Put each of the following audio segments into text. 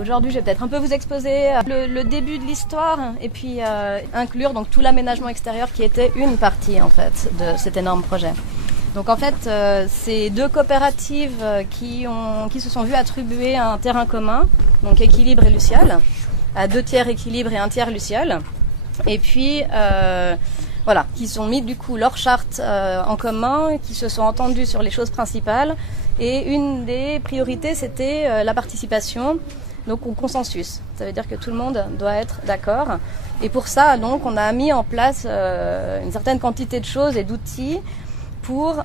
Aujourd'hui, je vais peut-être un peu vous exposer le début de l'histoire et puis inclure donc tout l'aménagement extérieur qui était une partie en fait de cet énorme projet. Donc en fait, c'est deux coopératives qui se sont vues attribuer un terrain commun, donc Équilibre et Luciole, à 2 tiers Équilibre et 1 tiers Luciole. Et puis voilà, qui ont mis du coup leur charte en commun, qui se sont entendus sur les choses principales. Et une des priorités, c'était la participation, donc au consensus. Ça veut dire que tout le monde doit être d'accord. Et pour ça, donc, on a mis en place une certaine quantité de choses et d'outils pour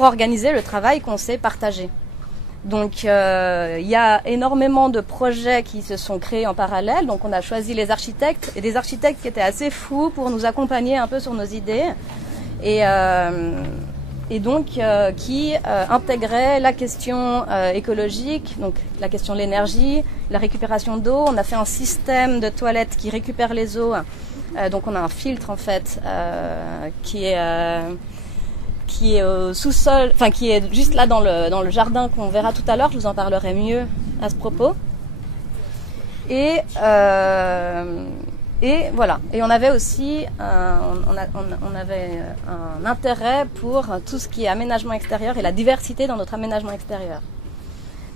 organiser le travail qu'on s'est partagé. Donc il y a énormément de projets qui se sont créés en parallèle. Donc on a choisi les architectes et des architectes qui étaient assez fous pour nous accompagner un peu sur nos idées et donc qui intégraient la question écologique, donc la question de l'énergie, la récupération d'eau. On a fait un système de toilettes qui récupère les eaux. Donc on a un filtre en fait qui est au sous-sol, enfin qui est juste là dans le jardin qu'on verra tout à l'heure. Je vous en parlerai mieux à ce propos. Et voilà. Et on avait aussi on avait un intérêt pour tout ce qui est aménagement extérieur et la diversité dans notre aménagement extérieur.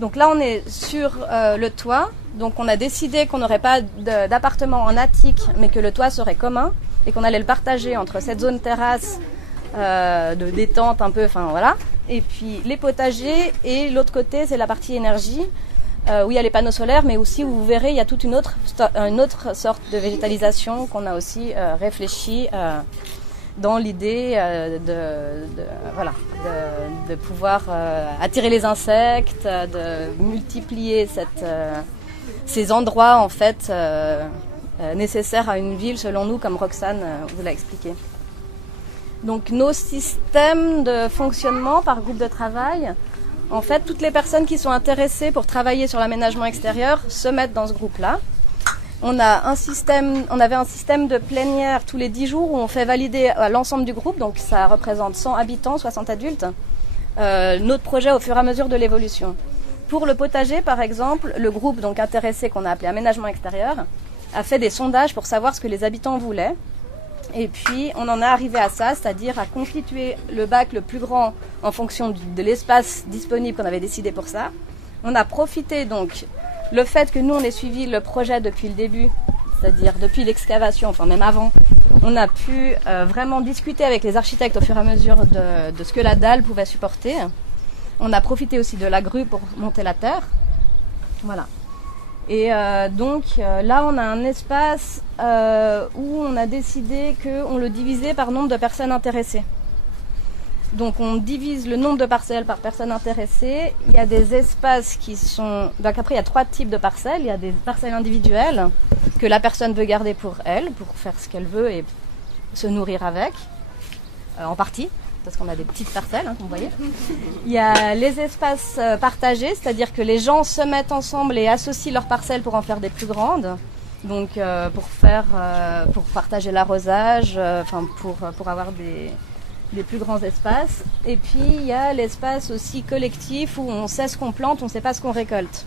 Donc là, on est sur le toit. Donc on a décidé qu'on n'aurait pas d'appartement en attique, mais que le toit serait commun et qu'on allait le partager entre cette zone terrasse de détente un peu, enfin voilà. Et puis les potagers et l'autre côté, c'est la partie énergie où il y a les panneaux solaires, mais aussi où vous verrez, il y a toute une autre sorte de végétalisation qu'on a aussi réfléchi dans l'idée de pouvoir attirer les insectes, de multiplier ces endroits en fait nécessaires à une ville selon nous, comme Roxane vous l'a expliqué. Donc nos systèmes de fonctionnement par groupe de travail, en fait toutes les personnes qui sont intéressées pour travailler sur l'aménagement extérieur se mettent dans ce groupe-là. On avait un système de plénière tous les 10 jours où on fait valider à l'ensemble du groupe, donc ça représente 100 habitants, 60 adultes, notre projet au fur et à mesure de l'évolution. Pour le potager par exemple, le groupe donc intéressé qu'on a appelé aménagement extérieur a fait des sondages pour savoir ce que les habitants voulaient. Et puis, on en est arrivé à ça, c'est-à-dire à constituer le bac le plus grand en fonction de l'espace disponible qu'on avait décidé pour ça. On a profité donc, le fait que nous, on ait suivi le projet depuis le début, c'est-à-dire depuis l'excavation, enfin même avant, on a pu vraiment discuter avec les architectes au fur et à mesure de ce que la dalle pouvait supporter. On a profité aussi de la grue pour monter la terre. Voilà. Et donc là, on a un espace où on a décidé qu'on le divisait par nombre de personnes intéressées. Donc on divise le nombre de parcelles par personnes intéressées. Il y a des espaces qui sont... Donc après, il y a 3 types de parcelles. Il y a des parcelles individuelles que la personne veut garder pour elle, pour faire ce qu'elle veut et se nourrir avec, en partie. Parce qu'on a des petites parcelles, hein, vous voyez. Il y a les espaces partagés, c'est-à-dire que les gens se mettent ensemble et associent leurs parcelles pour en faire des plus grandes. Donc pour partager l'arrosage, pour avoir des plus grands espaces. Et puis il y a l'espace aussi collectif où on sait ce qu'on plante, on ne sait pas ce qu'on récolte.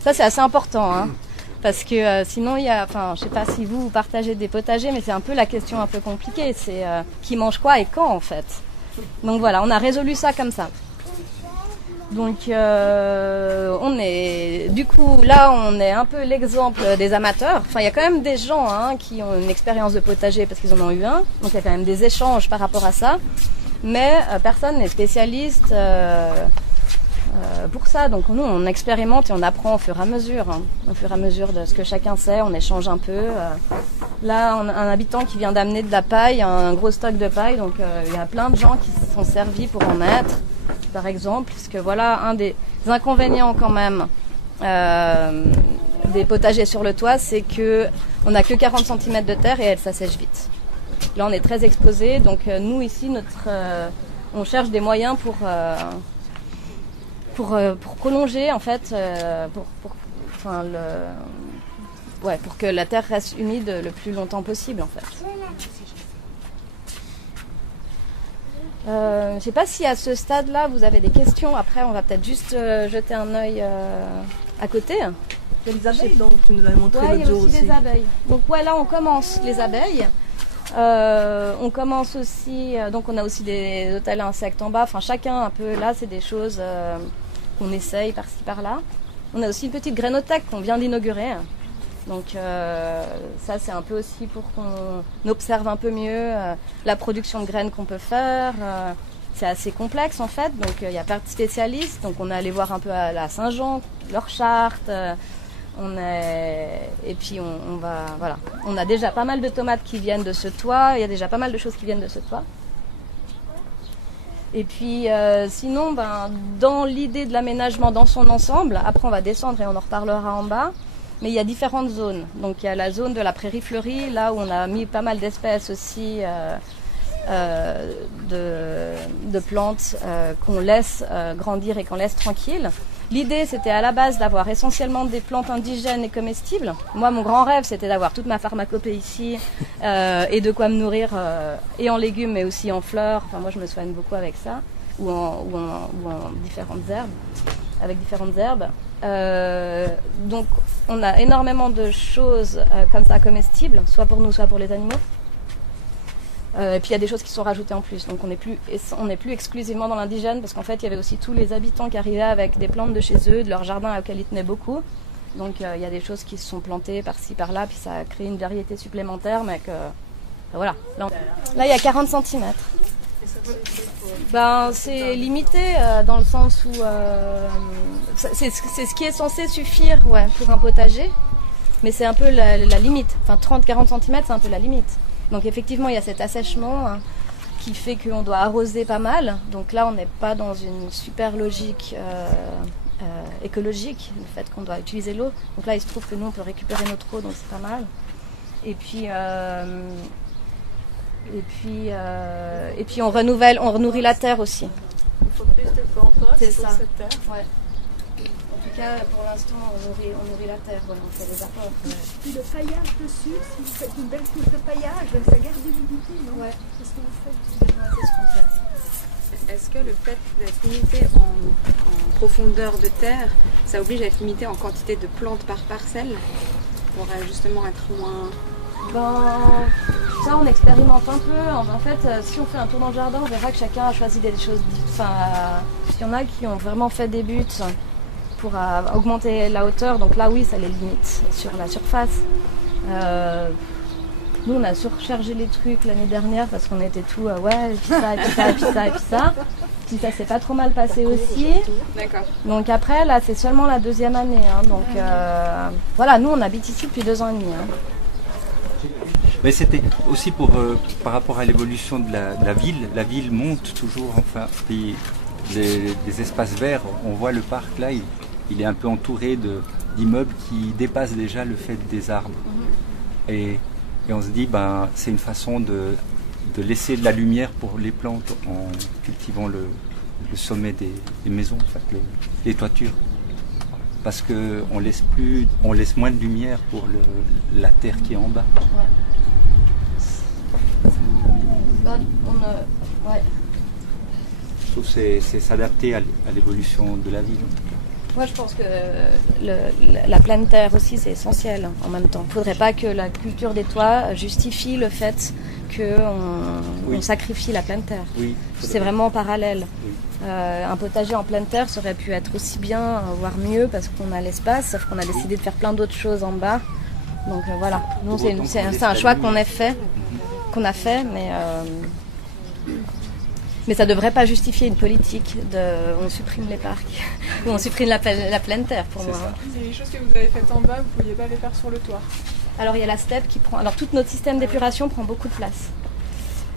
Ça c'est assez important, hein. Parce que sinon, je ne sais pas si vous partagez des potagers, mais c'est un peu la question un peu compliquée. C'est qui mange quoi et quand en fait. Donc voilà, on a résolu ça comme ça. Donc on est un peu l'exemple des amateurs. Enfin, il y a quand même des gens qui ont une expérience de potager parce qu'ils en ont eu un. Donc il y a quand même des échanges par rapport à ça. Mais personne n'est spécialiste pour ça. Donc nous, on expérimente et on apprend au fur et à mesure. Au fur et à mesure de ce que chacun sait, on échange un peu. Là, on a un habitant qui vient d'amener de la paille, un gros stock de paille. Donc il y a plein de gens qui se sont servis pour en mettre, par exemple. Parce que voilà, un des inconvénients quand même des potagers sur le toit, c'est qu'on n'a que 40 cm de terre et elle s'assèche vite. Là, on est très exposé. Donc nous, ici, on cherche des moyens pour prolonger, en fait, pour que la terre reste humide le plus longtemps possible, en fait. Je ne sais pas si à ce stade-là, vous avez des questions. Après, on va peut-être juste jeter un œil à côté. Il y a les abeilles, donc tu nous avais montré Ouais, il l'autre y a jour aussi aussi. les abeilles. Donc ouais, là on commence les abeilles. On commence aussi, donc on a aussi des hôtels à insectes en bas. Enfin chacun un peu là, c'est des choses qu'on essaye par-ci par-là. On a aussi une petite grainothèque qu'on vient d'inaugurer. Donc ça c'est un peu aussi pour qu'on observe un peu mieux la production de graines qu'on peut faire. C'est assez complexe en fait, donc il y a plein de spécialistes. Donc on est allé voir un peu à la Saint-Jean, leur charte. Et puis on va, voilà. On a déjà pas mal de tomates qui viennent de ce toit. Il y a déjà pas mal de choses qui viennent de ce toit. Et puis sinon, dans l'idée de l'aménagement dans son ensemble, après on va descendre et on en reparlera en bas. Mais il y a différentes zones. Donc il y a la zone de la prairie fleurie, là où on a mis pas mal d'espèces aussi de plantes qu'on laisse grandir et qu'on laisse tranquilles. L'idée, c'était à la base d'avoir essentiellement des plantes indigènes et comestibles. Moi, mon grand rêve, c'était d'avoir toute ma pharmacopée ici et de quoi me nourrir et en légumes, mais aussi en fleurs. Enfin, moi, je me soigne beaucoup avec ça, ou en différentes herbes, avec différentes herbes. Donc, on a énormément de choses comme ça comestibles, soit pour nous, soit pour les animaux. Et puis il y a des choses qui sont rajoutées en plus, donc on n'est plus exclusivement dans l'indigène, parce qu'en fait il y avait aussi tous les habitants qui arrivaient avec des plantes de chez eux, de leur jardin auquel ils tenaient beaucoup. Donc il y a des choses qui se sont plantées par-ci par-là, puis ça a créé une variété supplémentaire, mais que voilà. Là il y a 40 cm. C'est limité dans le sens où c'est ce qui est censé suffire pour un potager, mais c'est un peu la limite. Enfin 30-40 cm c'est un peu la limite. Donc effectivement, il y a cet assèchement qui fait qu'on doit arroser pas mal. Donc là, on n'est pas dans une super logique écologique, le fait qu'on doit utiliser l'eau. Donc là, il se trouve que nous, on peut récupérer notre eau, donc c'est pas mal. Et puis on renouvelle, on renourrit la terre aussi. Il faut plus de compost C'est pour ça. cette terre. Ouais. En tout cas, pour l'instant, on nourrit la terre, voilà, on fait des apports. Puis le paillage dessus, si vous faites une belle couche de paillage, ça garde l'humidité, non? Ouais. C'est ce que vous faites. Ouais, c'est ce qu'on fait. Est-ce que le fait d'être limité en profondeur de terre, ça oblige à être limité en quantité de plantes par parcelle pour justement être moins... Ça on expérimente un peu. En fait, si on fait un tour dans le jardin, on verra que chacun a choisi des choses. Il y en a qui ont vraiment fait des buts pour augmenter la hauteur. Donc là, oui, ça les limite sur la surface. Nous, on a surchargé les trucs l'année dernière parce qu'on était tout et puis ça, et puis ça, et puis ça, et puis ça. Puis ça s'est pas trop mal passé aussi. D'accord. Donc après, là, c'est seulement la deuxième année. Donc voilà, nous, on habite ici depuis 2 ans et demi. Mais c'était aussi par rapport à l'évolution de la ville. La ville monte toujours, enfin, les espaces verts. On voit le parc là, il est un peu entouré d'immeubles qui dépassent déjà le fait des arbres. Et on se dit, c'est une façon de laisser de la lumière pour les plantes en cultivant le sommet des maisons, en fait, les toitures. Parce qu'on laisse moins de lumière pour la terre qui est en bas. Je trouve que c'est s'adapter à l'évolution de la ville. Moi, je pense que la pleine terre aussi, c'est essentiel en même temps. Il ne faudrait pas que la culture des toits justifie le fait qu'on sacrifie la pleine terre. Oui, c'est vraiment parallèle. Oui. Un potager en pleine terre, ça aurait pu être aussi bien, voire mieux, parce qu'on a l'espace, sauf qu'on a décidé de faire plein d'autres choses en bas. Donc voilà, nous, c'est un choix qu'on a fait, mais ça ne devrait pas justifier une politique on supprime les parcs, ou on supprime la pleine terre pour moi. C'est les choses que vous avez faites en bas, vous ne pouviez pas les faire sur le toit. Alors il y a la steppe qui prend... Alors tout notre système d'épuration prend beaucoup de place.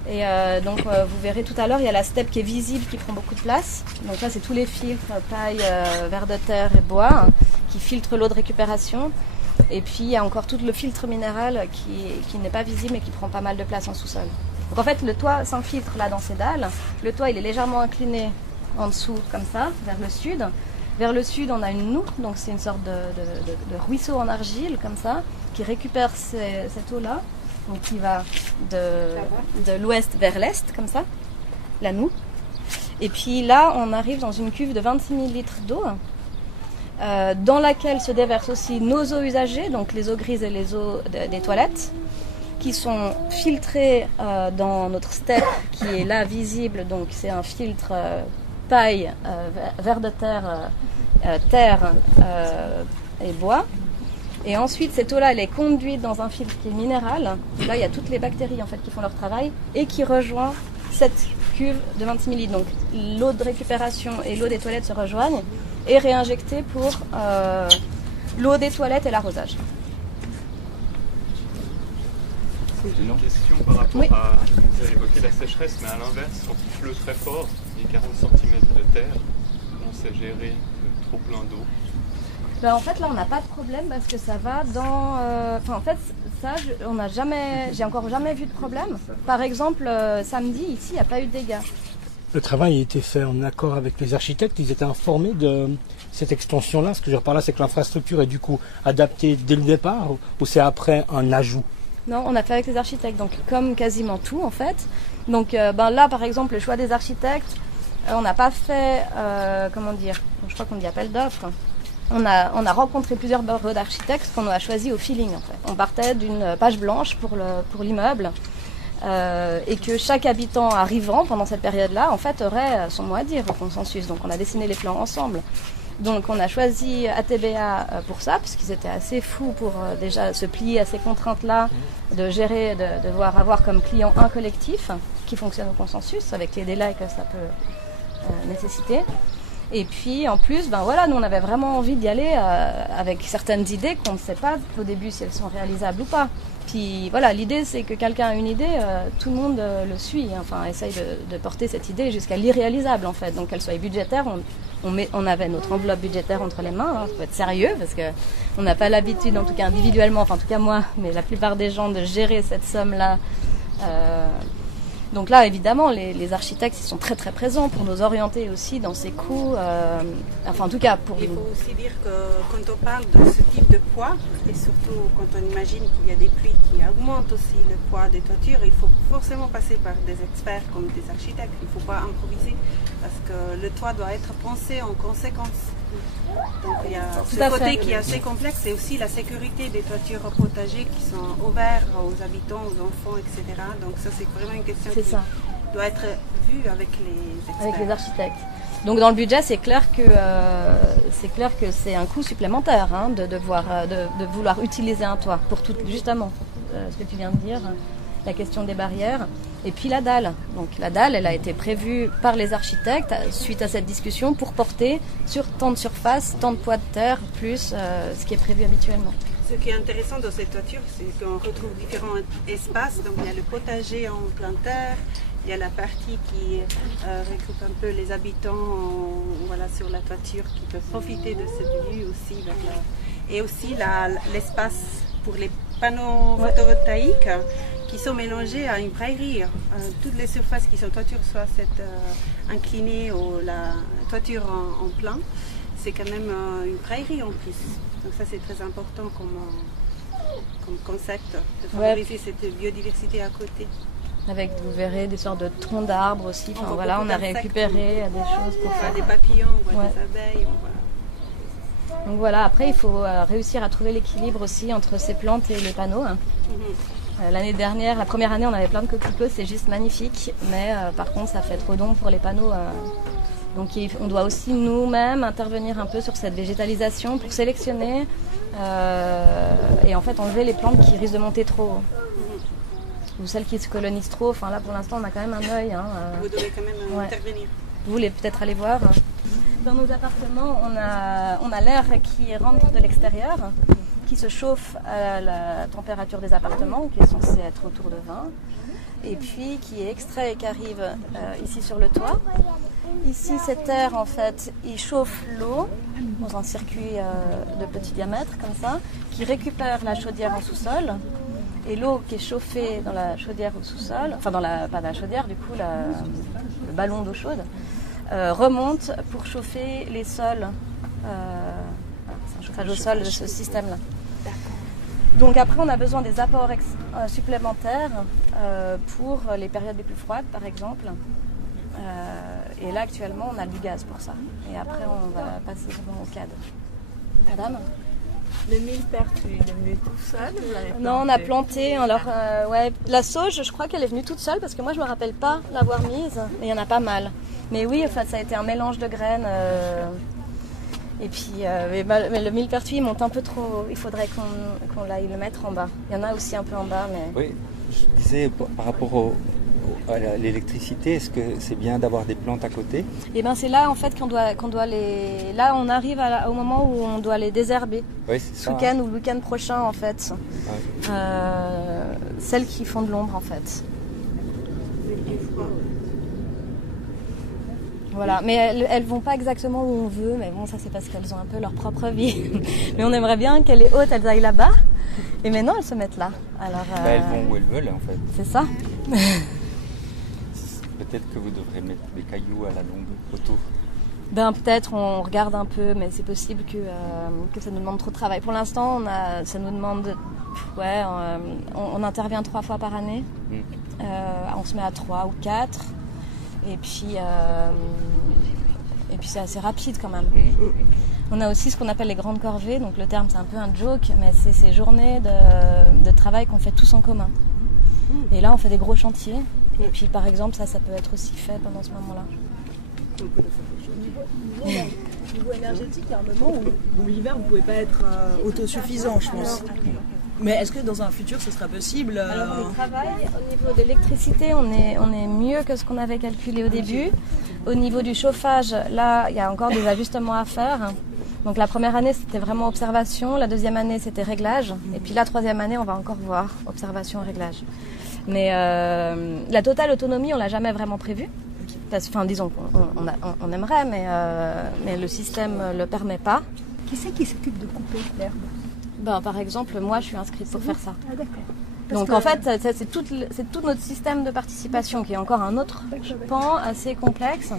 Et donc vous verrez tout à l'heure, il y a la steppe qui est visible, qui prend beaucoup de place. Donc là c'est tous les filtres, paille, vers de terre et bois, qui filtrent l'eau de récupération. Et puis il y a encore tout le filtre minéral qui n'est pas visible mais qui prend pas mal de place en sous-sol. Donc en fait le toit s'infiltre là dans ces dalles. Le toit il est légèrement incliné en dessous comme ça, vers le sud. Vers le sud on a une noue, donc c'est une sorte de ruisseau en argile comme ça, qui récupère cette eau-là, donc qui va de l'ouest vers l'est comme ça, la noue. Et puis là on arrive dans une cuve de 26 000 litres d'eau. dans laquelle se déversent aussi nos eaux usagées, donc les eaux grises et les eaux des toilettes, qui sont filtrées dans notre step qui est là visible. Donc c'est un filtre paille, ver de terre, terre et bois. Et ensuite, cette eau-là, elle est conduite dans un filtre qui est minéral. Là, il y a toutes les bactéries en fait qui font leur travail et qui rejoint cette cuve de 26 ml. Donc, l'eau de récupération et l'eau des toilettes se rejoignent et réinjectée pour l'eau des toilettes et l'arrosage. C'est une question par rapport Oui. à, vous avez évoqué la sécheresse, mais à l'inverse, quand il pleut très fort, il y a 40 cm de terre, on sait gérer le trop plein d'eau. Ben, en fait, là, on n'a pas de problème parce que ça va dans... en fait, ça, j'ai encore jamais vu de problème. Par exemple, samedi, ici, il n'y a pas eu de dégâts. Le travail a été fait en accord avec les architectes. Ils étaient informés de cette extension-là. Ce que je veux dire par là, c'est que l'infrastructure est du coup adaptée dès le départ ou c'est après un ajout? Non, on a fait avec les architectes, donc comme quasiment tout, en fait. Donc là, par exemple, le choix des architectes, on n'a pas fait, je crois qu'on dit appel d'offres. On a rencontré plusieurs bureaux d'architectes qu'on a choisi au feeling en fait. On partait d'une page blanche pour l'immeuble et que chaque habitant arrivant pendant cette période-là en fait aurait son mot à dire au consensus. Donc on a dessiné les plans ensemble. Donc on a choisi ATBA pour ça parce qu'ils étaient assez fous pour déjà se plier à ces contraintes-là, de gérer, de devoir avoir comme client un collectif qui fonctionne au consensus avec les délais que ça peut nécessiter. Et puis en plus, nous on avait vraiment envie d'y aller avec certaines idées qu'on ne sait pas au début si elles sont réalisables ou pas. Puis voilà, l'idée c'est que quelqu'un a une idée, tout le monde le suit, essaye de porter cette idée jusqu'à l'irréalisable en fait. Donc qu'elle soit budgétaire, on avait notre enveloppe budgétaire entre les mains, ça peut être sérieux parce qu'on n'a pas l'habitude, en tout cas individuellement, en tout cas moi, mais la plupart des gens, de gérer cette somme-là. Donc là, évidemment, les architectes ils sont très très présents pour nous orienter aussi dans ces coûts. En tout cas, pour il faut aussi dire que quand on parle de ce type de poids, et surtout quand on imagine qu'il y a des pluies qui augmentent aussi le poids des toitures, il faut forcément passer par des experts comme des architectes. Il ne faut pas improviser parce que le toit doit être pensé en conséquence. Donc il y a ce côté qui est assez complexe et aussi la sécurité des toitures potagées qui sont ouvertes aux habitants, aux enfants, etc. Donc ça c'est vraiment une question qui doit être vue avec les experts. Avec les architectes. Donc dans le budget c'est clair que c'est un coût supplémentaire de vouloir utiliser un toit pour tout justement ce que tu viens de dire. La question des barrières, et puis la dalle. Donc la dalle, elle a été prévue par les architectes suite à cette discussion pour porter sur tant de surface, tant de poids de terre, plus ce qui est prévu habituellement. Ce qui est intéressant dans cette toiture, c'est qu'on retrouve différents espaces. Donc il y a le potager en plein terre, il y a la partie qui regroupe un peu les habitants sur la toiture qui peuvent profiter de cette vue aussi. Et aussi l'espace pour les panneaux photovoltaïques qui sont mélangés à une prairie. Toutes les surfaces qui sont toiture, soit inclinées ou la toiture en plein, c'est quand même une prairie en plus. Donc ça c'est très important comme concept de favoriser cette biodiversité à côté. Avec, vous verrez, des sortes de troncs d'arbres aussi. On a récupéré des choses pour faire des papillons, des abeilles. Donc voilà, après il faut réussir à trouver l'équilibre aussi entre ces plantes et les panneaux. L'année dernière, la première année, on avait plein de coquelicots, c'est juste magnifique, mais par contre ça fait trop d'ombre pour les panneaux. Donc on doit aussi nous-mêmes intervenir un peu sur cette végétalisation pour sélectionner et en fait enlever les plantes qui risquent de monter trop. Ou celles qui se colonisent trop, là pour l'instant on a quand même un œil. Vous devez quand même intervenir. Vous voulez peut-être aller voir. Dans nos appartements, on a l'air qui rentre de l'extérieur, qui se chauffe à la température des appartements, qui est censée être autour de 20, et puis qui est extrait et qui arrive ici sur le toit. Ici, cet air, en fait, il chauffe l'eau dans un circuit de petit diamètre, comme ça, qui récupère la chaudière en sous-sol. Et l'eau qui est chauffée dans la chaudière au sous-sol, pas dans la chaudière, du coup, le ballon d'eau chaude, remonte pour chauffer les sols. C'est un chauffage au sol de ce système-là. Donc après, on a besoin des apports supplémentaires pour les périodes les plus froides, par exemple. Et là, actuellement, on a du gaz pour ça. Et après, on va passer souvent au cadre. Madame? Le millepertuis, il est venu tout seul? Vous avez Non, on a planté. Alors, ouais, la sauge, je crois qu'elle est venue toute seule parce que moi, je me rappelle pas l'avoir mise, mais il y en a pas mal. Mais oui, en fait, ça a été un mélange de graines. Et puis, mais le millepertuis, il monte un peu trop. Il faudrait qu'on aille le mettre en bas. Il y en a aussi un peu en bas, mais. Oui, je disais par rapport à l'électricité, est-ce que c'est bien d'avoir des plantes à côté? Et ben c'est là en fait qu'on doit les. Là, on arrive au moment où on doit les désherber. Oui, c'est ça. Ce week-end ou le week-end prochain en fait. Ouais. Celles qui font de l'ombre en fait. Voilà, mais elles vont pas exactement où on veut, mais bon, ça c'est parce qu'elles ont un peu leur propre vie. Mais on aimerait bien qu'elles les hautes, elles aillent là-bas, et maintenant elles se mettent là. Alors, elles vont où elles veulent en fait. C'est ça. Peut-être que vous devrez mettre des cailloux à la longue autour. Ben peut-être, on regarde un peu, mais c'est possible que ça nous demande trop de travail. Pour l'instant, ça nous demande, ouais, on intervient 3 fois par année. On se met à 3 ou 4. Et puis c'est assez rapide quand même. On a aussi ce qu'on appelle les grandes corvées, donc le terme c'est un peu un joke, mais c'est ces journées de travail qu'on fait tous en commun. Et là on fait des gros chantiers, et puis par exemple ça peut être aussi fait pendant ce moment-là. Au niveau énergétique, il y a un moment où l'hiver vous ne pouvez pas être autosuffisant, je pense. Mais est-ce que dans un futur ce sera possible Alors le travail, au niveau de l'électricité, on est mieux que ce qu'on avait calculé au début. Au niveau du chauffage, là, il y a encore des ajustements à faire. Donc la première année, c'était vraiment observation. La deuxième année, c'était réglage. Et puis la troisième année, on va encore voir observation et réglage. Mais la totale autonomie, on l'a jamais vraiment prévue. Enfin, disons qu'on aimerait, mais le système ne le permet pas. Qui c'est qui s'occupe de couper l'herbe? Ben, par exemple, moi, je suis inscrite pour faire ça. Ah, d'accord. Donc en fait, c'est tout notre système de participation qui est encore un autre pan assez complexe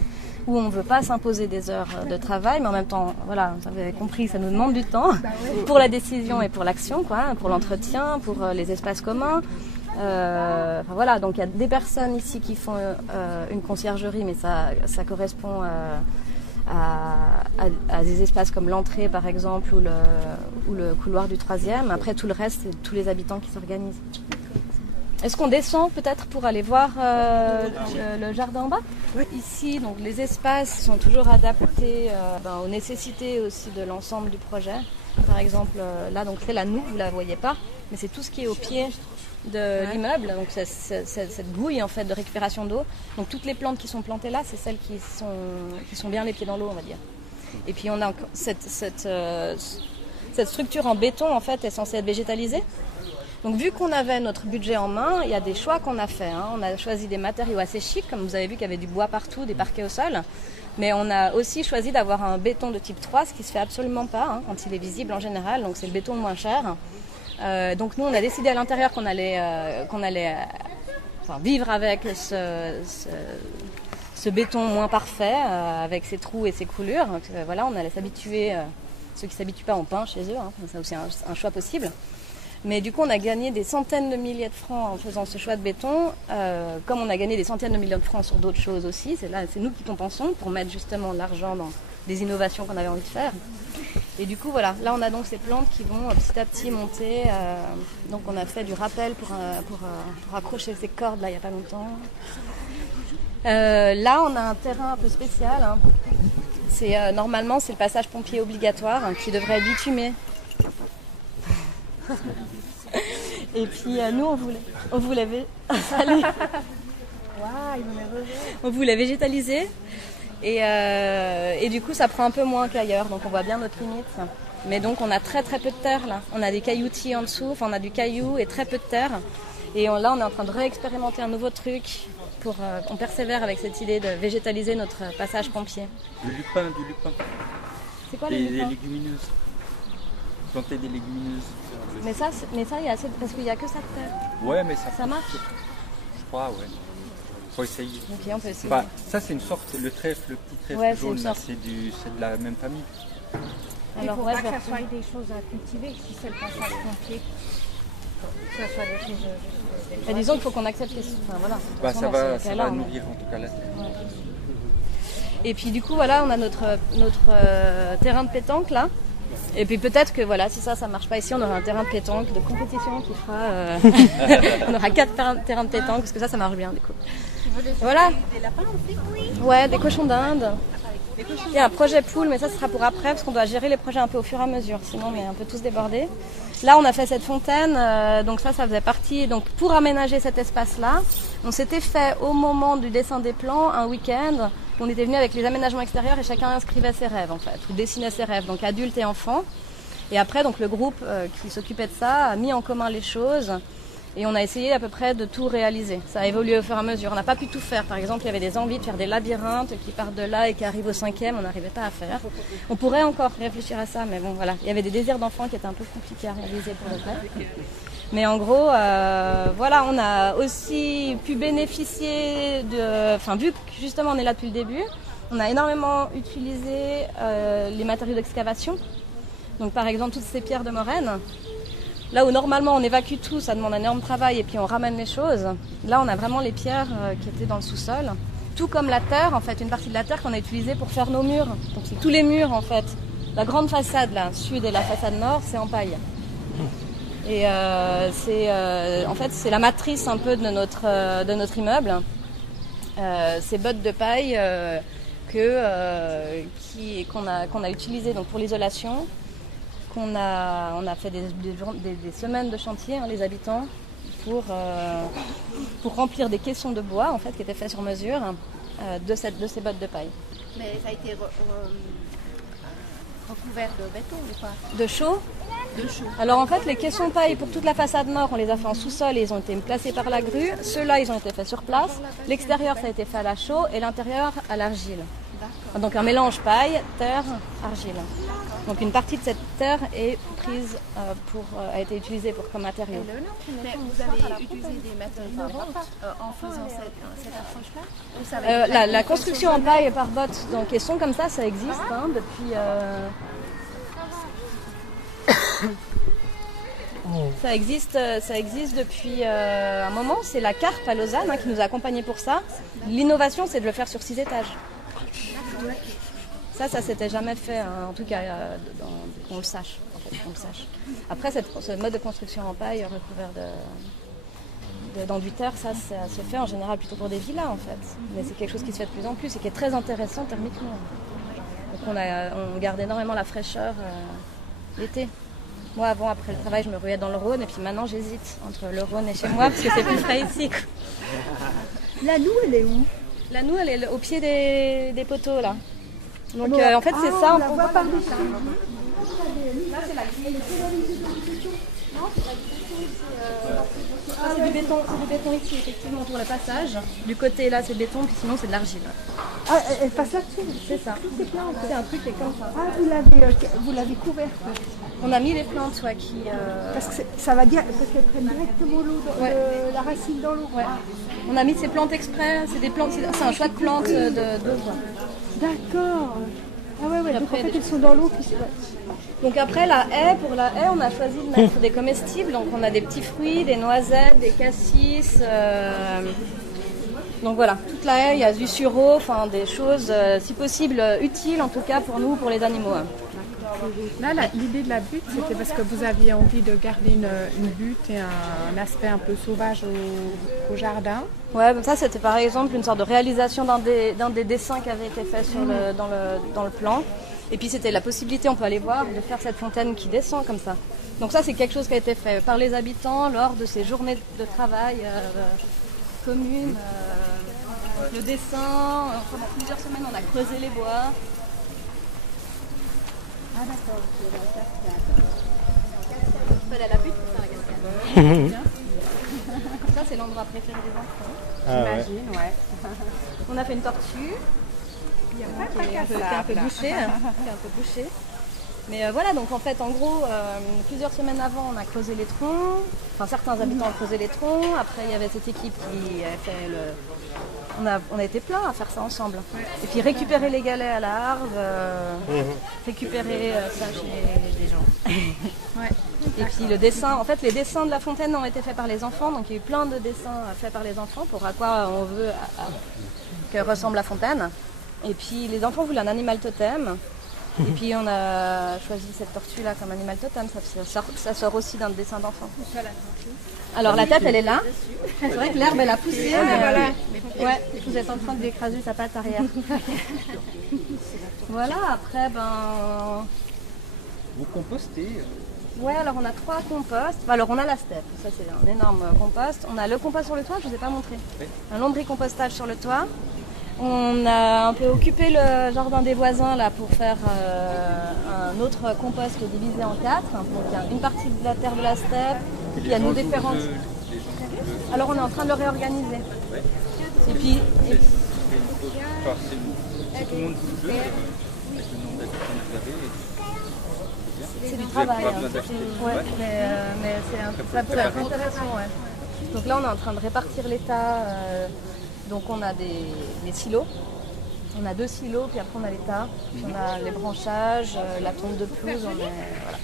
où on ne veut pas s'imposer des heures de travail, mais en même temps, voilà, vous avez compris, ça nous demande du temps pour la décision et pour l'action, quoi, pour l'entretien, pour les espaces communs. Enfin, voilà, donc il y a des personnes ici qui font une conciergerie, mais ça correspond à des espaces comme l'entrée par exemple ou le couloir du 3e. Après tout le reste, c'est tous les habitants qui s'organisent. Est-ce qu'on descend peut-être pour aller voir le jardin en bas? Oui. Ici, donc les espaces sont toujours adaptés aux nécessités aussi de l'ensemble du projet. Par exemple, là, donc c'est la noue, vous la voyez pas, mais c'est tout ce qui est au pied de l'immeuble, donc cette bouille en fait de récupération d'eau. Donc toutes les plantes qui sont plantées là, c'est celles qui sont bien les pieds dans l'eau, on va dire. Et puis on a cette structure en béton en fait est censée être végétalisée. Donc vu qu'on avait notre budget en main, il y a des choix qu'on a fait. On a choisi des matériaux assez chics, comme vous avez vu qu'il y avait du bois partout, des parquets au sol. Mais on a aussi choisi d'avoir un béton de type 3, ce qui se fait absolument pas quand il est visible en général. Donc c'est le béton le moins cher. Donc nous on a décidé à l'intérieur qu'on allait vivre avec ce béton moins parfait, avec ses trous et ses coulures. Donc, voilà, on allait s'habituer, ceux qui ne s'habituent pas en peint chez eux, c'est aussi un choix possible. Mais du coup on a gagné des centaines de milliers de francs en faisant ce choix de béton, comme on a gagné des centaines de millions de francs sur d'autres choses aussi. C'est nous qui compensons pour mettre justement l'argent dans des innovations qu'on avait envie de faire. Et du coup voilà, là on a donc ces plantes qui vont petit à petit monter. Donc on a fait du rappel pour accrocher ces cordes là il n'y a pas longtemps. Là on a un terrain un peu spécial. Normalement c'est le passage pompier obligatoire qui devrait être bitumé. Et puis nous on voulait on voulait végétaliser. Et du coup ça prend un peu moins qu'ailleurs, donc on voit bien notre limite. Mais donc on a très très peu de terre là, on a des cailloutis en dessous, on a du caillou et très peu de terre. Et là on est en train de réexpérimenter un nouveau truc, on persévère avec cette idée de végétaliser notre passage pompier. Du lupin. C'est quoi les lupins? Des légumineuses. Planter des légumineuses. Mais ça il y a assez, parce qu'il n'y a que ça de terre. Ouais mais ça marche. Je crois, ouais. Faut essayer. Ok, on peut essayer. Ça c'est une sorte, le petit trèfle jaune, c'est de la même famille. Alors, il ne faut pas que ça soit des choses à cultiver, si c'est le passage pompier. Que ça soit des choses... disons qu'il faut qu'on accepte les... Enfin, voilà. Ça va nourrir en tout cas la terre. Ouais. Et puis du coup, voilà, on a notre terrain de pétanque là. Et puis peut-être que voilà, si ça marche pas ici, on aura un terrain de pétanque, de compétition qui fera... on aura 4 terrains de pétanque, parce que ça marche bien du coup. Voilà. Des lapins aussi? Oui. Ouais, des cochons d'Inde. Il y a un projet poule, mais ça ce sera pour après, parce qu'on doit gérer les projets un peu au fur et à mesure, sinon on est un peu tous débordés. Là, on a fait cette fontaine, donc ça faisait partie. Donc pour aménager cet espace-là, on s'était fait au moment du dessin des plans un week-end. On était venu avec les aménagements extérieurs et chacun inscrivait ses rêves en fait, ou dessinait ses rêves, donc adultes et enfants. Et après, donc le groupe qui s'occupait de ça a mis en commun les choses. Et on a essayé à peu près de tout réaliser. Ça a évolué au fur et à mesure. On n'a pas pu tout faire. Par exemple, il y avait des envies de faire des labyrinthes qui partent de là et qui arrivent au 5e. On n'arrivait pas à faire. On pourrait encore réfléchir à ça, mais bon, voilà. Il y avait des désirs d'enfants qui étaient un peu compliqués à réaliser pour le faire. Mais en gros, voilà, on a aussi pu bénéficier de... Enfin, vu que justement on est là depuis le début, on a énormément utilisé les matériaux d'excavation. Donc par exemple, toutes ces pierres de moraine. Là où normalement on évacue tout, ça demande un énorme travail et puis on ramène les choses. Là on a vraiment les pierres qui étaient dans le sous-sol. Tout comme la terre, en fait, une partie de la terre qu'on a utilisée pour faire nos murs. Donc c'est tous les murs en fait. La grande façade là, sud et la façade nord, c'est en paille. Et en fait c'est la matrice un peu de notre immeuble. Ces bottes de paille qu'on a utilisées donc pour l'isolation. On a fait des semaines de chantier, les habitants, pour remplir des caissons de bois en fait, qui étaient faits sur mesure de ces bottes de paille. Mais ça a été recouvert de béton ou pas? De chaux. Alors en fait, les caissons de paille pour toute la façade nord, on les a fait en sous-sol et ils ont été placés par la grue. Ceux-là, ils ont été faits sur place. L'extérieur, ça a été fait à la chaux et l'intérieur à l'argile. Donc un mélange paille, terre, argile. Donc une partie de cette terre est prise a été utilisée comme matériau. Mais vous avez utilisé des matériaux par botte en faisant cette approche-là? La construction en paille par botte, donc caisson comme ça existe depuis... Ça existe depuis un moment. C'est la Carpe à Lausanne qui nous a accompagnés pour ça. L'innovation, c'est de le faire sur 6 étages. Ça s'était jamais fait, en tout cas, qu'on le sache. En fait, qu'on le sache. Après, ce mode de construction en paille recouvert d'enduit-terre, ça se fait en général plutôt pour des villas, en fait. Mais c'est quelque chose qui se fait de plus en plus et qui est très intéressant thermiquement. Donc on garde énormément la fraîcheur l'été. Moi, avant, après le travail, je me ruais dans le Rhône et puis maintenant, j'hésite entre le Rhône et chez moi parce que c'est plus frais ici. La noue, elle est où? La noue, elle est au pied des poteaux, là. Donc en fait c'est ça. On la voit par-dessus. Là c'est la grille. Non, c'est du béton. C'est du béton ici effectivement pour le passage. Du côté là c'est le béton puis sinon c'est de l'argile. Ah, elle passe là-dessus. C'est ça. C'est un truc qui est comme ça. Ah, vous l'avez couverte. On a mis les plantes qui. Parce que ça va dire parce qu'elles prennent directement l'eau, la racine dans l'eau. Ouais. On a mis ces plantes exprès. C'est des plantes. C'est un choix de plantes d'eau. D'accord. Ah ouais, donc en fait ils sont dans l'eau. Donc après pour la haie, on a choisi de mettre des comestibles. Donc on a des petits fruits, des noisettes, des cassis. Donc voilà, toute la haie, il y a du sureau, enfin des choses si possible utiles en tout cas pour nous, pour les animaux. Là, l'idée de la butte, c'était parce que vous aviez envie de garder une butte et un aspect un peu sauvage au jardin. Ouais, ça c'était par exemple une sorte de réalisation d'un des dessins qui avait été fait dans le plan. Et puis c'était la possibilité, on peut aller voir, de faire cette fontaine qui descend comme ça. Donc ça c'est quelque chose qui a été fait par les habitants lors de ces journées de travail communes. Le dessin, pendant plusieurs semaines on a creusé les bois. Ah d'accord, On peut aller à la butte pour faire la cascade. Ça c'est l'endroit préféré des enfants. J'imagine, ouais. On a fait une tortue. Il y a pas de qui est un peu bouché. Mais voilà, donc en fait, en gros, plusieurs semaines avant, on a creusé les troncs. Enfin, certains habitants ont creusé les troncs. Après, il y avait cette équipe qui a fait on a été plein à faire ça ensemble. Et puis récupérer les galets à la harve, récupérer ça chez des gens. Ouais. Et puis le dessin, en fait, les dessins de la fontaine ont été faits par les enfants. Donc il y a eu plein de dessins faits par les enfants pour à quoi on veut que ressemble la fontaine. Et puis les enfants voulaient un animal totem. Et puis on a choisi cette tortue-là comme animal totem, ça sort aussi d'un dessin d'enfant. Alors la tête, elle est là. C'est vrai que l'herbe, elle a poussé. Voilà. Ouais, vous êtes en train d'écraser sa patte arrière. Voilà, après, Vous compostez ouais, alors on a 3 composts. Alors on a la steppe, ça c'est un énorme compost. On a le compost sur le toit, je ne vous ai pas montré. Oui. Un lombricompostage sur le toit. On a un peu occupé le jardin des voisins là pour faire un autre compost qui est divisé en 4. Donc il y a une partie de la terre de la steppe, puis il y a nos différentes. Alors on est en train de le réorganiser. Ouais. Et puis. C'est tout le monde vous le avec le nombre d'habitants que vous avez. C'est du travail. Pas besoin d'acheter. Ouais, mais c'est intéressant. Ouais. Donc là, on est en train de répartir l'état. Donc on a des silos. On a 2 silos, puis après on a l'état. Puis on a les branchages, la tonte de pelouse. Voilà.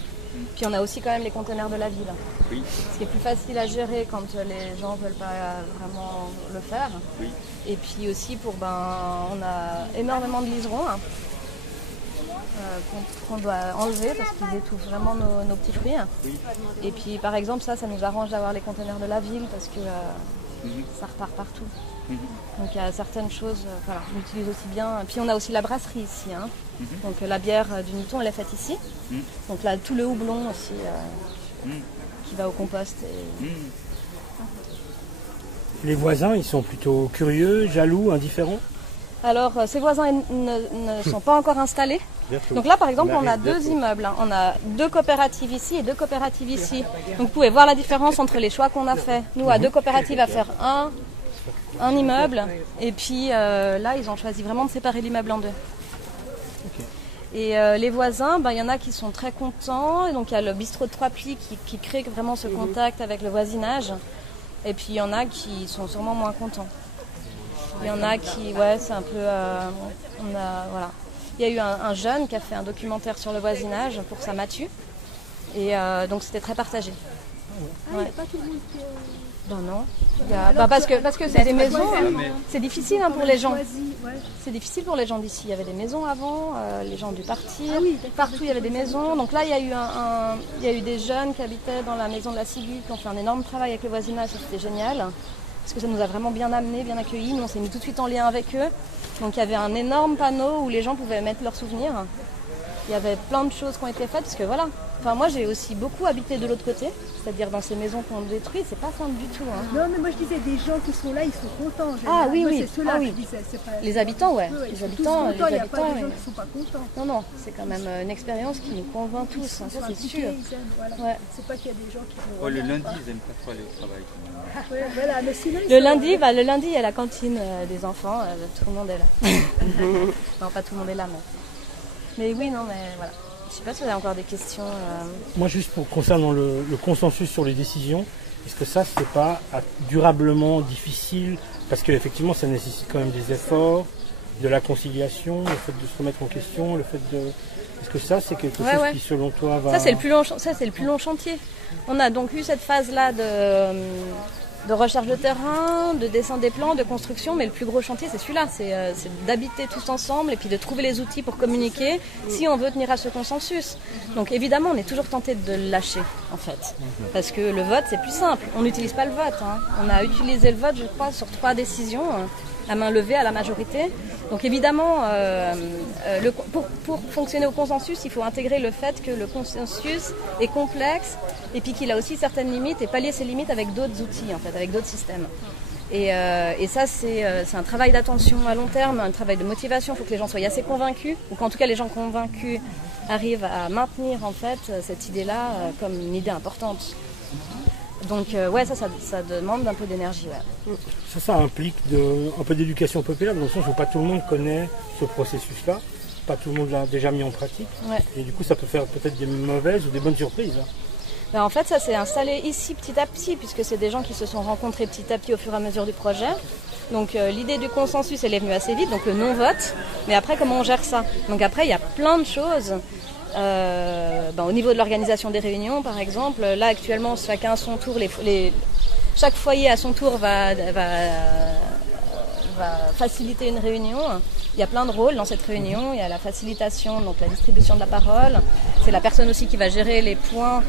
Puis on a aussi quand même les conteneurs de la ville. Oui. Ce qui est plus facile à gérer quand les gens ne veulent pas vraiment le faire. Oui. Et puis aussi on a énormément de liserons. Qu'on doit enlever parce qu'ils étouffent vraiment nos petits fruits. Oui. Et puis par exemple ça nous arrange d'avoir les conteneurs de la ville parce que ça repart partout. Donc il y a certaines choses, voilà, on utilise aussi bien. Et puis on a aussi la brasserie ici. Donc la bière du Niton elle est faite ici. Donc là tout le houblon aussi qui va au compost. Les voisins, ils sont plutôt curieux, jaloux, indifférents? Alors ces voisins ne sont pas encore installés. Donc là par exemple on a 2 immeubles, on a 2 coopératives ici et 2 coopératives ici. Donc vous pouvez voir la différence entre les choix qu'on a fait. Nous à 2 coopératives à faire un immeuble et puis là ils ont choisi vraiment de séparer l'immeuble en 2. Et les voisins, il y en a qui sont très contents. Et donc il y a le bistrot de 3 plis qui crée vraiment ce contact avec le voisinage. Et puis il y en a qui sont sûrement moins contents. Il y en a qui, c'est un peu... voilà. Il y a eu un jeune qui a fait un documentaire sur le voisinage pour sa matu. Et donc c'était très partagé. Il n'y a pas tout le monde qui... non. Parce que c'est des maisons, c'est difficile pour les gens. C'est difficile pour les gens d'ici. Il y avait des maisons avant, les gens ont dû partir. Partout il y avait des maisons. Donc là il y a eu des jeunes qui habitaient dans la maison de la Ciguë, qui ont fait un énorme travail avec le voisinage, c'était génial. Parce que ça nous a vraiment bien amenés, bien accueillis. Nous on s'est mis tout de suite en lien avec eux. Donc il y avait un énorme panneau où les gens pouvaient mettre leurs souvenirs. Il y avait plein de choses qui ont été faites parce que voilà. Enfin moi j'ai aussi beaucoup habité de l'autre côté, c'est-à-dire dans ces maisons qu'on détruit, c'est pas simple du tout. Non mais moi je disais des gens qui sont là, ils sont contents. Oui. C'est ceux-là que je disais. Les habitants, ils sont tous contents, il n'y a pas de gens qui sont pas contents. Non, c'est quand même une expérience qui nous convainc tous, ça c'est sûr. C'est pas qu'il y a des gens qui vont... le lundi ils n'aiment pas trop aller au travail. Voilà, mais sinon, le lundi il y a la cantine des enfants, tout le monde est là. Non pas tout le monde est là mais oui, non mais voilà. Je ne sais pas si vous avez encore des questions. Moi, juste concernant le consensus sur les décisions, est-ce que ça, c'est pas durablement difficile? Parce qu'effectivement, ça nécessite quand même des efforts, de la conciliation, le fait de se remettre en question, le fait de... Est-ce que ça, c'est quelque chose qui, selon toi, va... Ça, c'est le plus long chantier. On a donc eu cette phase-là de recherche de terrain, de dessin des plans, de construction, mais le plus gros chantier c'est celui-là, c'est d'habiter tous ensemble et puis de trouver les outils pour communiquer si on veut tenir à ce consensus. Donc évidemment on est toujours tenté de le lâcher en fait, parce que le vote c'est plus simple, on n'utilise pas le vote, on a utilisé le vote je crois sur 3 décisions, à main levée à la majorité. Donc évidemment, pour fonctionner au consensus, il faut intégrer le fait que le consensus est complexe et puis qu'il a aussi certaines limites et pallier ces limites avec d'autres outils, en fait, avec d'autres systèmes. Et ça, c'est un travail d'attention à long terme, un travail de motivation. Il faut que les gens soient assez convaincus, ou qu'en tout cas les gens convaincus arrivent à maintenir en fait cette idée-là comme une idée importante. Donc ça demande un peu d'énergie. Ouais. Ça implique un peu d'éducation populaire, dans le sens où pas tout le monde connaît ce processus-là, pas tout le monde l'a déjà mis en pratique, et du coup ça peut faire peut-être des mauvaises ou des bonnes surprises. En fait ça s'est installé ici petit à petit, puisque c'est des gens qui se sont rencontrés petit à petit au fur et à mesure du projet. Donc l'idée du consensus elle est venue assez vite, donc le non-vote, mais après comment on gère ça? Donc après il y a plein de choses. Au niveau de l'organisation des réunions par exemple, là actuellement chacun à son tour, chaque foyer à son tour va faciliter une réunion. Il y a plein de rôles dans cette réunion. Il y a la facilitation, donc la distribution de la parole. C'est la personne aussi qui va gérer les points.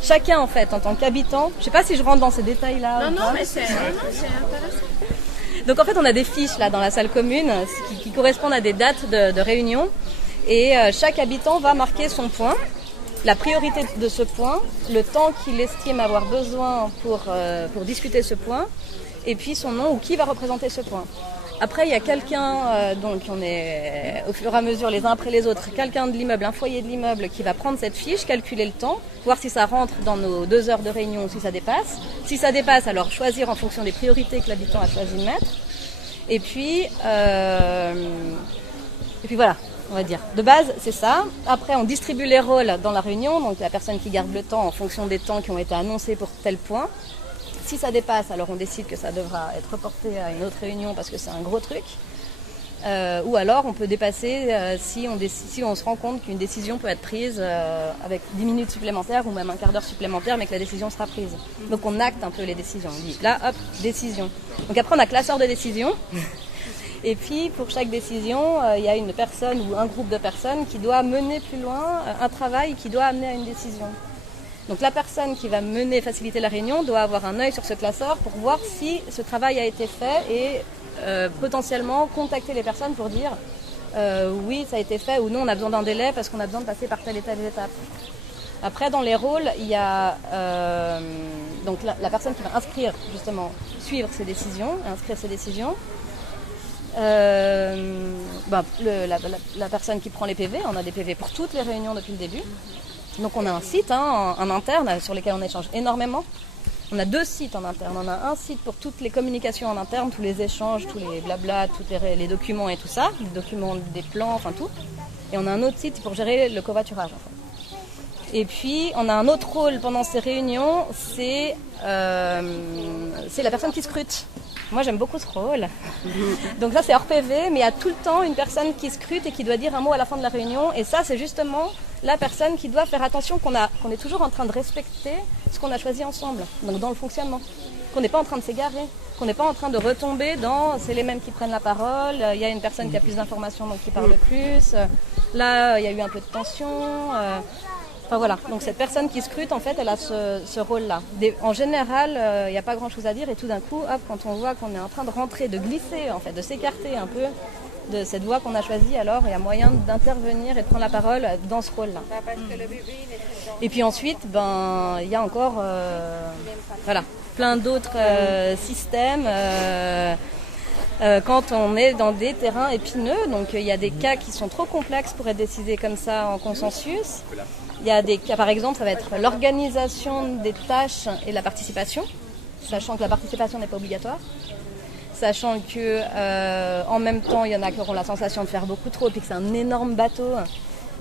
Chacun, en fait, en tant qu'habitant. Je ne sais pas si je rentre dans ces détails-là. Non, mais c'est intéressant. Donc, en fait, on a des fiches là dans la salle commune qui correspondent à des dates de réunion. Et chaque habitant va marquer son point, la priorité de ce point, le temps qu'il estime avoir besoin pour discuter ce point, et puis son nom ou qui va représenter ce point. Après, il y a quelqu'un, donc on est au fur et à mesure les uns après les autres, quelqu'un de l'immeuble, un foyer de l'immeuble qui va prendre cette fiche, calculer le temps, voir si ça rentre dans nos 2 heures de réunion ou si ça dépasse. Si ça dépasse, alors choisir en fonction des priorités que l'habitant a choisi de mettre. Et puis voilà, on va dire. De base, c'est ça. Après, on distribue les rôles dans la réunion, donc la personne qui garde le temps en fonction des temps qui ont été annoncés pour tel point. Si ça dépasse, alors on décide que ça devra être reporté à une autre réunion parce que c'est un gros truc. Ou alors on peut dépasser si on se rend compte qu'une décision peut être prise avec 10 minutes supplémentaires ou même un quart d'heure supplémentaire, mais que la décision sera prise. Donc on acte un peu les décisions. On dit là, hop, décision. Donc après on a classeur de décision. Et puis pour chaque décision, il y a une personne ou un groupe de personnes qui doit mener plus loin un travail qui doit amener à une décision. Donc la personne qui va faciliter la réunion doit avoir un œil sur ce classeur pour voir si ce travail a été fait et potentiellement contacter les personnes pour dire oui, ça a été fait ou non, on a besoin d'un délai parce qu'on a besoin de passer par telle et telle étape. Après, dans les rôles, il y a donc la personne qui va inscrire, justement, suivre ses décisions, inscrire ses décisions. La personne qui prend les PV, on a des PV pour toutes les réunions depuis le début. Donc on a un site en interne sur lequel on échange énormément. On a 2 sites en interne. On a un site pour toutes les communications en interne, tous les échanges, tous les blabla, tous les documents et tout ça, les documents des plans, enfin tout. Et on a un autre site pour gérer le covoiturage en fait. Et puis on a un autre rôle pendant ces réunions, c'est la personne qui scrute. Moi, j'aime beaucoup ce rôle. Donc ça, c'est hors PV, mais il y a tout le temps une personne qui scrute et qui doit dire un mot à la fin de la réunion. Et ça, c'est justement la personne qui doit faire attention qu'on est toujours en train de respecter ce qu'on a choisi ensemble, donc dans le fonctionnement. Qu'on n'est pas en train de s'égarer, qu'on n'est pas en train de retomber dans c'est les mêmes qui prennent la parole, il y a une personne qui a plus d'informations, donc qui parle plus. Là, il y a eu un peu de tension. Enfin voilà, donc cette personne qui scrute, en fait, elle a ce rôle-là. En général, il n'y a pas grand-chose à dire et tout d'un coup, hop, quand on voit qu'on est en train de rentrer, de glisser, en fait, de s'écarter un peu de cette voie qu'on a choisie, alors il y a moyen d'intervenir et de prendre la parole dans ce rôle-là. Et puis ensuite, il y a encore plein d'autres systèmes. Quand on est dans des terrains épineux, donc il y a des cas qui sont trop complexes pour être décidés comme ça en consensus. Il y a des cas, par exemple, ça va être l'organisation des tâches et la participation, sachant que la participation n'est pas obligatoire, sachant que en même temps, il y en a qui auront la sensation de faire beaucoup trop, et puis que c'est un énorme bateau,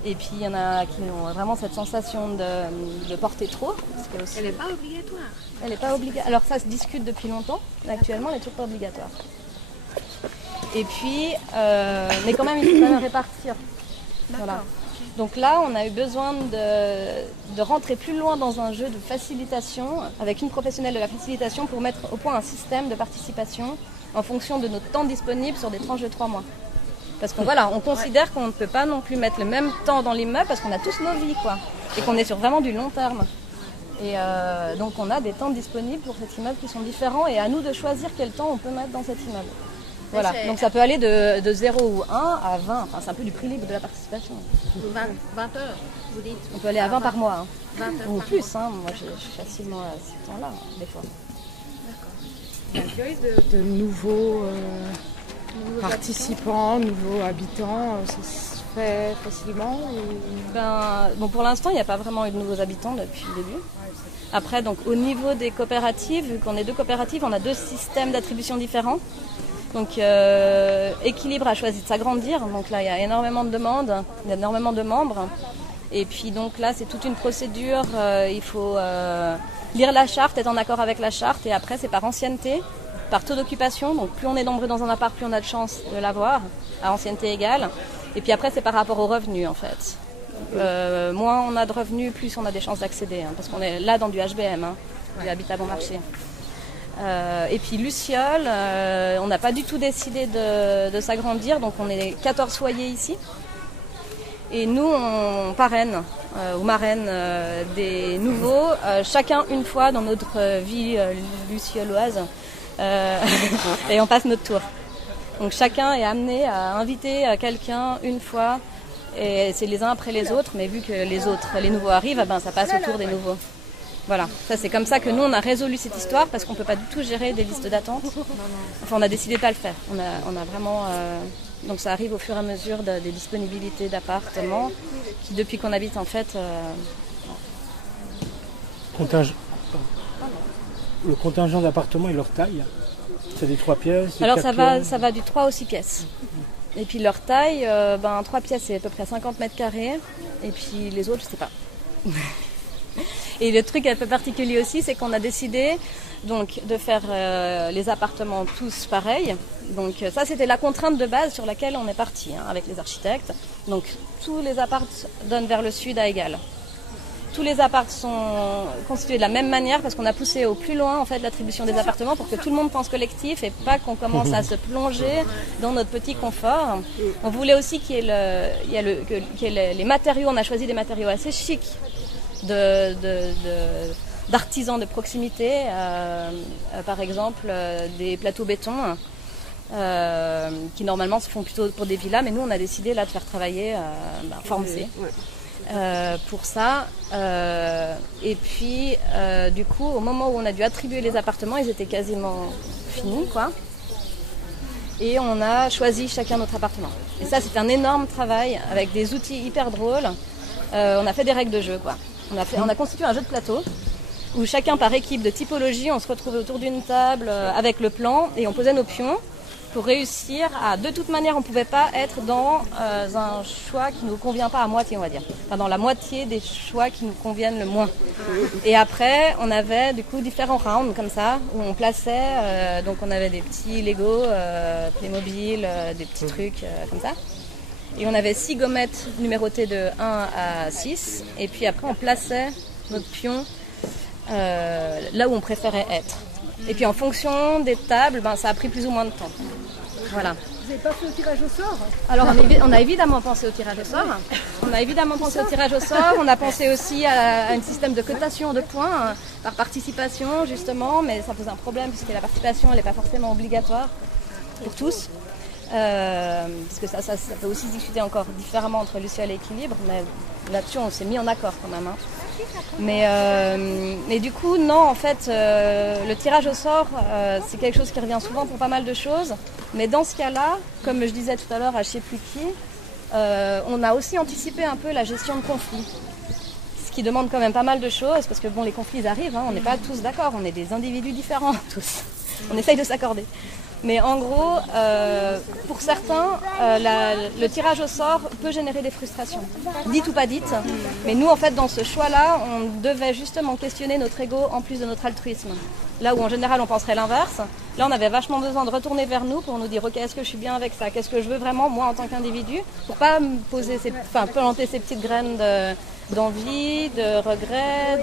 et puis il y en a qui ont vraiment cette sensation de porter trop. Elle n'est pas obligatoire. Elle n'est pas obligatoire. Alors ça se discute depuis longtemps, actuellement, elle n'est toujours pas obligatoire. Et puis, mais quand même, il faut quand même répartir. Voilà. Donc là, on a eu besoin de rentrer plus loin dans un jeu de facilitation, avec une professionnelle de la facilitation, pour mettre au point un système de participation en fonction de notre temps disponible sur des tranches de 3 mois. Parce qu'on considère qu'on ne peut pas non plus mettre le même temps dans l'immeuble parce qu'on a tous nos vies, quoi. Et qu'on est sur vraiment du long terme. Et donc on a des temps disponibles pour cet immeuble qui sont différents et à nous de choisir quel temps on peut mettre dans cet immeuble. Voilà, donc ça peut aller de 0 ou 1 à 20, enfin, c'est un peu du prix libre de la participation. 20 heures, vous dites. On peut aller à 20 par mois, 20 heures ou par plus, mois. Moi je suis facilement à ce temps-là, des fois. D'accord. De nouveaux participants, nouveaux habitants, ça se fait facilement pour l'instant, il n'y a pas vraiment eu de nouveaux habitants depuis le début. Après, donc, au niveau des coopératives, vu qu'on est 2 coopératives, on a 2 systèmes d'attribution différents. Donc Équilibre a choisi de s'agrandir, donc là il y a énormément de demandes, il y a énormément de membres. Et puis donc là c'est toute une procédure, il faut lire la charte, être en accord avec la charte et après c'est par ancienneté, par taux d'occupation. Donc plus on est nombreux dans un appart, plus on a de chances de l'avoir, à ancienneté égale. Et puis après c'est par rapport aux revenus en fait. Moins on a de revenus, plus on a des chances d'accéder, parce qu'on est là dans du HBM, du habitat bon marché. Et puis Luciole, on n'a pas du tout décidé de s'agrandir, donc on est 14 foyers ici. Et nous, on parraine ou marraine des nouveaux, chacun une fois dans notre vie lucioloise, et on passe notre tour. Donc chacun est amené à inviter quelqu'un une fois, et c'est les uns après les autres, mais vu que les nouveaux arrivent, ben, ça passe au tour des nouveaux. Voilà, ça c'est comme ça que nous on a résolu cette histoire, parce qu'on ne peut pas du tout gérer des listes d'attente. Enfin, on a décidé de ne pas le faire. On a vraiment... Donc ça arrive au fur et à mesure des disponibilités d'appartements, qui depuis qu'on habite en fait... Le contingent d'appartements et leur taille, c'est des 3 pièces? Alors ça va du 3 aux 6 pièces. Et puis leur taille, 3 pièces c'est à peu près 50 mètres carrés, et puis les autres je sais pas. Et le truc un peu particulier aussi, c'est qu'on a décidé donc, de faire les appartements tous pareils. Donc ça, c'était la contrainte de base sur laquelle on est parti avec les architectes. Donc tous les apparts donnent vers le sud à égal. Tous les apparts sont constitués de la même manière parce qu'on a poussé au plus loin en fait l'attribution des appartements pour que tout le monde pense collectif et pas qu'on commence à se plonger dans notre petit confort. On voulait aussi qu'il y ait les matériaux. On a choisi des matériaux assez chics, d'artisans de proximité, par exemple des plateaux béton qui normalement se font plutôt pour des villas, mais nous on a décidé là de faire travailler Forme C pour ça. Et puis du coup au moment où on a dû attribuer les appartements, ils étaient quasiment finis quoi. Et on a choisi chacun notre appartement. Et ça c'est un énorme travail avec des outils hyper drôles. On a fait des règles de jeu quoi. On a constitué un jeu de plateau où chacun par équipe de typologie, on se retrouvait autour d'une table avec le plan et on posait nos pions pour réussir à... De toute manière, on ne pouvait pas être dans un choix qui ne nous convient pas à moitié, on va dire. Enfin, dans la moitié des choix qui nous conviennent le moins. Et après, on avait du coup différents rounds comme ça, où on plaçait... donc on avait des petits Lego, Playmobil, des petits trucs comme ça. Et on avait 6 gommettes numérotées de 1 à 6. Et puis après, on plaçait notre pion là où on préférait être. Et puis en fonction des tables, ça a pris plus ou moins de temps. Voilà. Vous n'avez pas fait au tirage au sort? Alors on a évidemment pensé au tirage au sort. On a pensé aussi à un système de cotation de points par participation justement. Mais ça pose un problème puisque la participation elle n'est pas forcément obligatoire pour tous. Parce que ça peut aussi se discuter encore différemment entre Luciole et Équilibre, mais là-dessus on s'est mis en accord quand même. Mais du coup non, en fait le tirage au sort c'est quelque chose qui revient souvent pour pas mal de choses, mais dans ce cas-là, comme je disais tout à l'heure à je sais plus qui, on a aussi anticipé un peu la gestion de conflits, ce qui demande quand même pas mal de choses, parce que bon, les conflits arrivent, on n'est pas tous d'accord, on est des individus différents tous, on essaye de s'accorder. Mais en gros, pour certains, le tirage au sort peut générer des frustrations, dites ou pas dites. Mais nous, en fait, dans ce choix-là, on devait justement questionner notre ego en plus de notre altruisme. Là où en général, on penserait l'inverse. Là, on avait vachement besoin de retourner vers nous pour nous dire, ok, est-ce que je suis bien avec ça? Qu'est-ce que je veux vraiment, moi, en tant qu'individu? Pour pas me planter ces petites graines d'envie, de regret.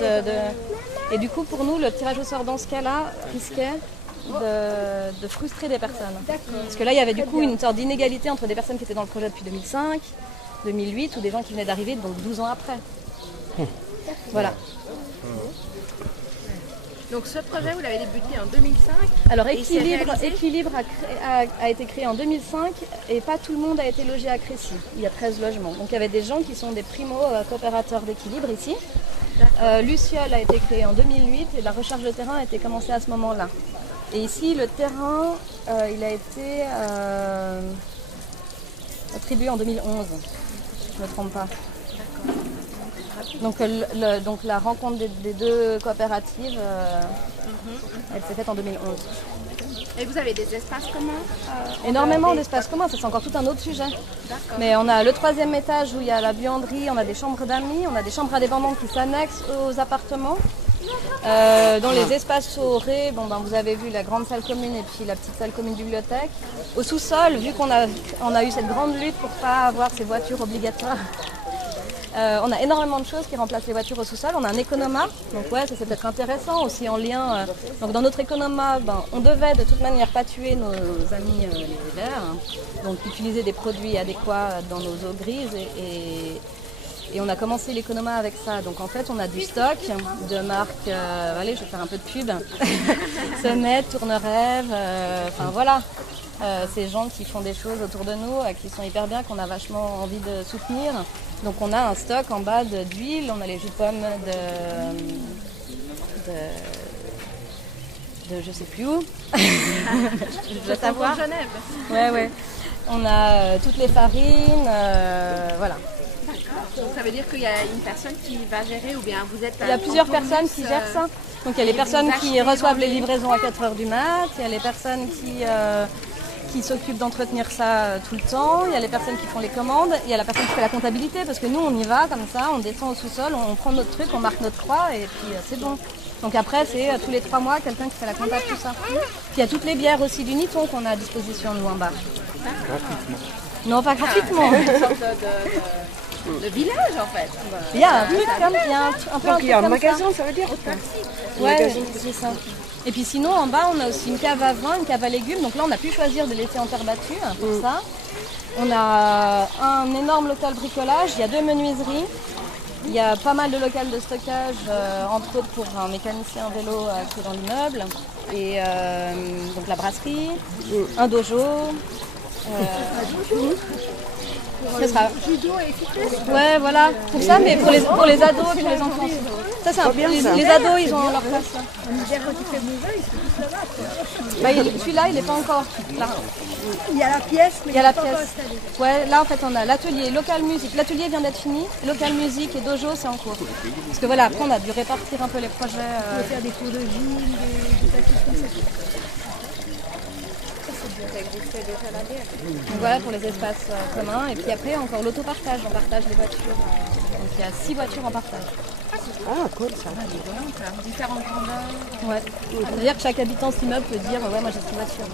Et du coup, pour nous, le tirage au sort dans ce cas-là risquait de frustrer des personnes. Parce que là, il y avait du coup une sorte d'inégalité entre des personnes qui étaient dans le projet depuis 2005, 2008 ou des gens qui venaient d'arriver donc 12 ans après. Voilà. Donc ce projet, vous l'avez débuté en 2005. Alors Équilibre a été créé en 2005 et pas tout le monde a été logé à Crécy. Il y a 13 logements. Donc il y avait des gens qui sont des primo-coopérateurs d'Équilibre ici. Luciole a été créé en 2008 et la recherche de terrain a été commencée à ce moment-là. Et ici, le terrain, il a été attribué en 2011, si je ne me trompe pas. Donc la rencontre des deux coopératives, elle s'est faite en 2011. Et vous avez des espaces communs Énormément d'espaces communs, ça c'est encore tout un autre sujet. Mais on a le 3e étage où il y a la buanderie, on a des chambres d'amis, on a des chambres indépendantes qui s'annexent aux appartements. Dans les espaces au rez, vous avez vu la grande salle commune et puis la petite salle commune bibliothèque. Au sous-sol, vu qu'on a eu cette grande lutte pour ne pas avoir ces voitures obligatoires, On a énormément de choses qui remplacent les voitures au sous-sol. On a un économa, donc ouais, ça c'est peut-être intéressant aussi en lien. Donc dans notre économa, on devait de toute manière pas tuer nos amis les vers, donc utiliser des produits adéquats dans nos eaux grises et on a commencé l'économa avec ça. Donc en fait, on a du stock de marques, allez, je vais faire un peu de pub, Sonnet, Tournerève, enfin voilà. Ces gens qui font des choses autour de nous, qui sont hyper bien, qu'on a vachement envie de soutenir. Donc on a un stock en bas d'huile, on a les jus de pommes de je sais plus où. Je dois savoir. Genève. Ouais. On a toutes les farines, voilà. Donc ça veut dire qu'il y a une personne qui va gérer ou bien vous êtes... Il y a plusieurs personnes qui gèrent ça. Donc il y a les personnes qui reçoivent les livraisons à 4h du mat, il y a les personnes qui s'occupent d'entretenir ça tout le temps, il y a les personnes qui font les commandes, il y a la personne qui fait la comptabilité parce que nous on y va comme ça, on descend au sous-sol, on prend notre truc, on marque notre croix et puis c'est bon. Donc après c'est tous les 3 mois quelqu'un qui fait la compta, tout ça. Puis il y a toutes les bières aussi du Niton qu'on a à disposition nous en bas. Gratuitement. Non, pas gratuitement. Une sorte de village en fait. Il y a un truc comme il y a un peu Donc il y a un comme magasin, ça. ça veut dire Ouais, c'est ça. Et puis sinon, en bas, on a aussi une cave à vin, une cave à légumes. Donc là, on a pu choisir de laisser en terre battue pour ça. On a un énorme local bricolage. Il y a 2 menuiseries. Il y a pas mal de locales de stockage, entre autres pour un mécanicien vélo qui est dans l'immeuble. Et donc la brasserie, un dojo. Ce sera... Judo et fitness. Ouais, voilà, pour ça, mais pour les ados et pour les enfants. Ça, c'est un peu... Les ados, ils ont leur place. En hiver, quand il fait mauvais, ils sont tous là-bas. Celui-là, il n'est pas encore là. Il y a la pièce, mais Il y a la pas encore pièce. installé. Ouais, là, en fait, on a l'atelier local musique. L'atelier vient d'être fini. Local musique et dojo, c'est en cours. Parce que voilà, après, on a dû répartir un peu les projets. On peut faire des cours de gym, des tâches comme ça. Donc voilà pour les espaces communs. Et puis après, encore l'autopartage. On partage les voitures. Donc il y a 6 voitures en partage. Ah, cool ça. Différentes grandeurs. Ouais. C'est-à-dire que chaque habitant de cet immeuble peut dire ouais, moi j'ai 6 voitures.